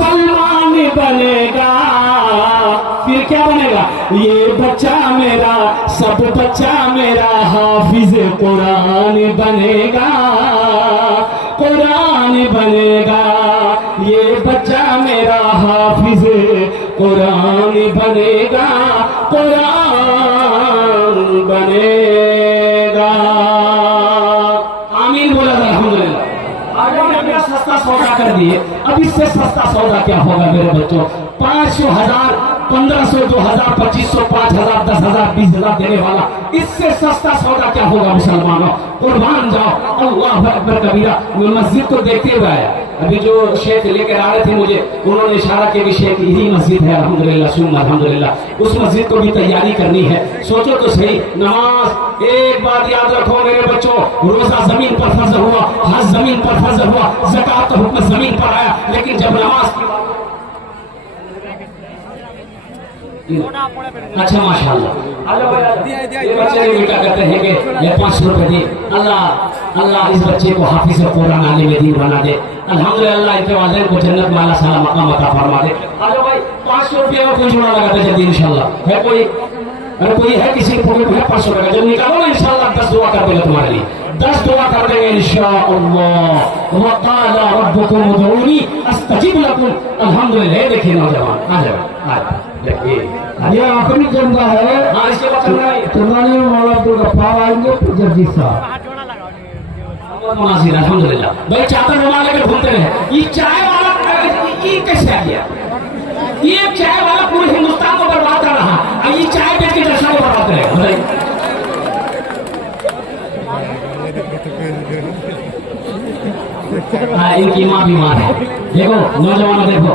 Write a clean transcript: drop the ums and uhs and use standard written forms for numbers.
मुसलमान बनेगा, फिर क्या बनेगा? ये बच्चा मेरा, सब बच्चा मेरा हाफिज कुरान बनेगा, कुरान बनेगा। ये बच्चा मेरा हाफिज कुरान बनेगा, कुरान बनेगा। आमीन बोला था अल्हम्दुलिल्लाह। आगे हमने सस्ता सौदा कर दिए, अब इससे सस्ता सौदा क्या होगा मेरे बच्चों? 500, 1000, 1500, 2000, 2500, 5000, 10,000, 20,000 देने वाला, इससे सस्ता सौदा क्या होगा मुसलमानों? कुर्बान जाओ, अल्लाह अकबर कबीरा। मस्जिद को देखते हुए आया, अभी जो शेख लेकर आ रहे थे मुझे, उन्होंने इशारा किया कि शेख यही मस्जिद है, अल्हम्दुलिल्लाह सुन अल्हम्दुलिल्लाह। उस मस्जिद को भी तैयारी करनी है। सोचो तो सही, नमाज, एक बात याद रखो मेरे बच्चों, रोजा जमीन पर फर्ज हुआ, हज जमीन पर फर्ज हुआ, ज़कात का हुक्म जमीन पर आया, लेकिन जब नमाज की बात, अच्छा माशाअल्लाह, ये बच्चे भी बेटा कहते हैं कि ये 500 रुपए दिए, अल्लाह अल्लाह इस बच्चे को हाफिज़ कुरान आलिम दीन बना दे, अल्हम्दुलिल्लाह इनके वालिदैन को जन्नत में अल्लाह साला मकाम अता फरमा दे। आलो भाई 500 रुपये में कोई जुड़ा लगा दे जल्दी इंशाल्लाह। है कोई? अगर कोई है किसी के पॉकेट में 500 रुपये, जब निकालो ना इंशाल्लाह 10 दुआ कर देगा तुम्हारे लिए, 10 दुआ कर देंगे इंशाअल्लाह। वक़ाला रब्बुकुम उदऊनी अस्तजिब लकुम। अल्हम्दुलिल्लाह। देखिए नौजवान आ जाओ, ये आखिरी जमदा है। हाँ, इसके बाद चंद्रानी में मौला अब्दुल गफ्फार आएंगे, जर्जी साहब अल्हम्दुलिल्लाह। भाई चादर रुमाल लेकर घूमते रहे। ये चाय वाला ये कैसे आ गया? ये चाय वाला पूरे हिंदुस्तान को बर्बाद कर रहा है, ये चाय बेच के जश्न को बर्बाद करेगा। हाँ, इनकी माँ बीमार है। देखो नौजवानों, देखो